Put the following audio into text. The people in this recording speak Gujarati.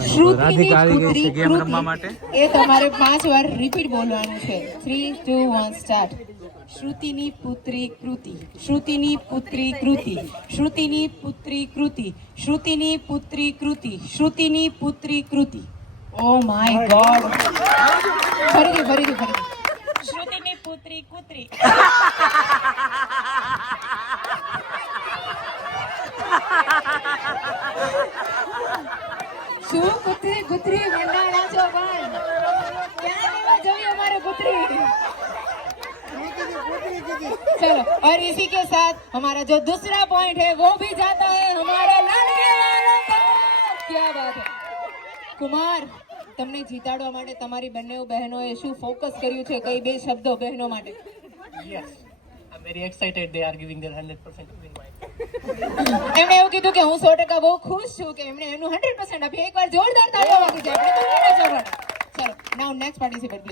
શ્રુતિની રાધિકા આવી ગઈ છે ગેમ રમવા માટે. એ તમારે પાંચ વાર રિપીટ બોલવાનું છે. થ્રી ટુ વન સ્ટાર્ટ શ્રુતિની પુત્રી કૃતિ. શ્રુતિની પુત્રી કૃતિ. શ્રુતિની પુત્રી કૃતિ. શ્રુતિની પુત્રી કૃતિ. શ્રુતિની પુત્રી કૃતિ. ઓ માય ગોડ ફરીથી ફરીથી ફરીથી શ્રુતિની પુત્રી કૃતિ શું કુતરી કુતરી મંડાણા છો પણ ક્યાં લેવા જવી અમારે કુતરી चलो और इसी के साथ हमारा जो दूसरा पॉइंट है वो भी जाता है हमारे लाडले वालों को क्या बात है કુમાર તમને જીતાડવા માટે તમારી બંને બહેનોએ શું ફોકસ કર્યું છે કઈ બે શબ્દો બહેનો માટે Yes, I'm very excited. They are giving their 100% to win my. એમણે એવું કીધું કે હું સો ટકા બહુ ખુશ છું કે એમણે એનું હંડ્રેડ પર્સન્ટ આપ્યું એકવાર જોરદાર તાળીઓ વાગી જાય. આપણે તો છે ચલો નાઉ નેક્સ્ટ પાર્ટિસિપેટ